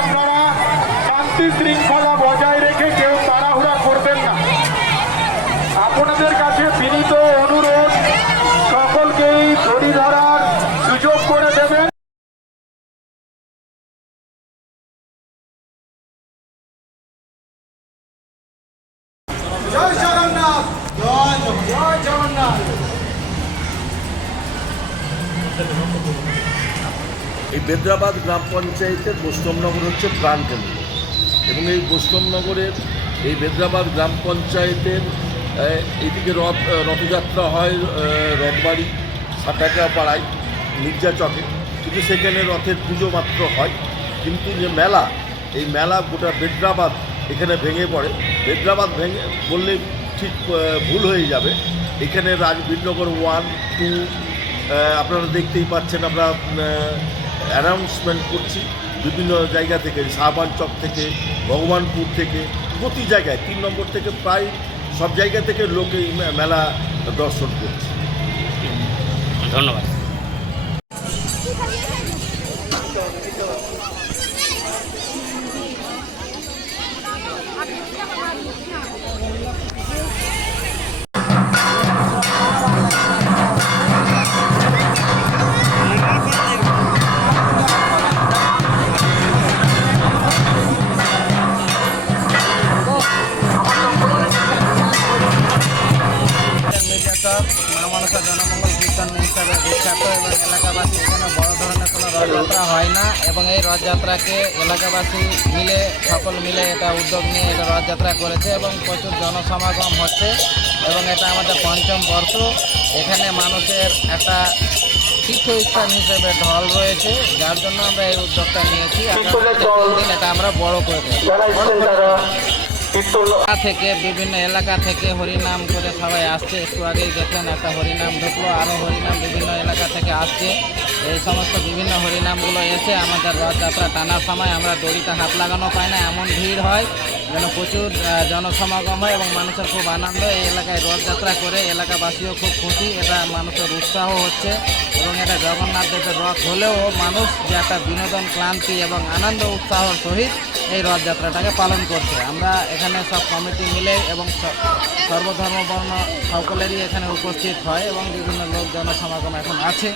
আপনারা শান্তি শৃঙ্খলা বজায় রেখে কেউ তাড়াহুড়া করবেন না। আপনাদের কাছে বিনীত অনুরোধ সকলকেই ধরি ধরার সুযোগ করে দেবেন। জয় জগন্নাথ। জয় জয় জগন্নাথ। এই বেদ্রাবাদ গ্রাম পঞ্চায়েতের বৈষ্ণবনগর হচ্ছে প্রাণকেন্দ্র এবং এই বৈষ্ণবনগরের এই বেদ্রাবাদ গ্রাম পঞ্চায়েতের এদিকে রথ রথযাত্রা হয় রথবাড়ি সাতাকা পাড়ায়, মির্জা চকে। কিন্তু সেখানে রথের পুজো মাত্র হয়। কিন্তু যে মেলা, এই মেলা গোটা বেদ্রাবাদ এখানে ভেঙে পড়ে। বেদ্রাবাদ ভেঙে বললে ঠিক ভুল হয়ে যাবে। এখানে রাজবীরনগর ওয়ান, টু আপনারা দেখতেই পাচ্ছেন, আমরা অ্যানাউন্সমেন্ট করছি। বিভিন্ন জায়গা থেকে শাহবান চক থেকে, ভগবানপুর থেকে, প্রতি জায়গায়, তিন নম্বর থেকে প্রায় সব জায়গা থেকে লোকে মেলা দর্শন করছে। ধন্যবাদ। রথযাত্রা হয় না এবং এই রথযাত্রাকে এলাকাবাসী মিলে সকল মিলে এটা উদ্যোগ নিয়ে এটা রথযাত্রা করেছে এবং প্রচুর জনসমাগম হচ্ছে এবং এটা আমাদের পঞ্চম বর্ষ। এখানে মানুষের একটা তীর্থস্থান হিসেবে ঢল রয়েছে যার জন্য আমরা এই উদ্যোগটা নিয়েছি। আগামী দিন এটা আমরা বড় করে দেবো। থেকে বিভিন্ন এলাকা থেকে হরিনাম করে সবাই আসছে। একটু আগেই দেখলেন একটা হরিনাম ঢুকলো আরও হরিনাম বিভিন্ন এলাকা থেকে আসছে। এই সমস্ত বিভিন্ন হরিনামগুলো এসে আমাদের রথযাত্রা টানার সময় আমরা দড়িতে হাত লাগানো পাই না, এমন ভিড় হয় যেন প্রচুর জনসমাগম হয় এবং মানুষের খুব আনন্দ এই এলাকায় রথযাত্রা করে এলাকাবাসীও খুব খুশি, এটা মানুষের উৎসাহ হচ্ছে। এবং এটা জগন্নাথ দেবের রথ হলেও মানুষ যে একটা বিনোদন, ক্লান্তি এবং আনন্দ উৎসাহর সহিত এই রথযাত্রাটাকে পালন করছে। আমরা এখানে সব কমিটি মিলে এবং সর্বধর্ম বর্ণ সকলেরই এখানে উপস্থিত হয় এবং বিভিন্ন লোক জনসমাগম এখন আছে।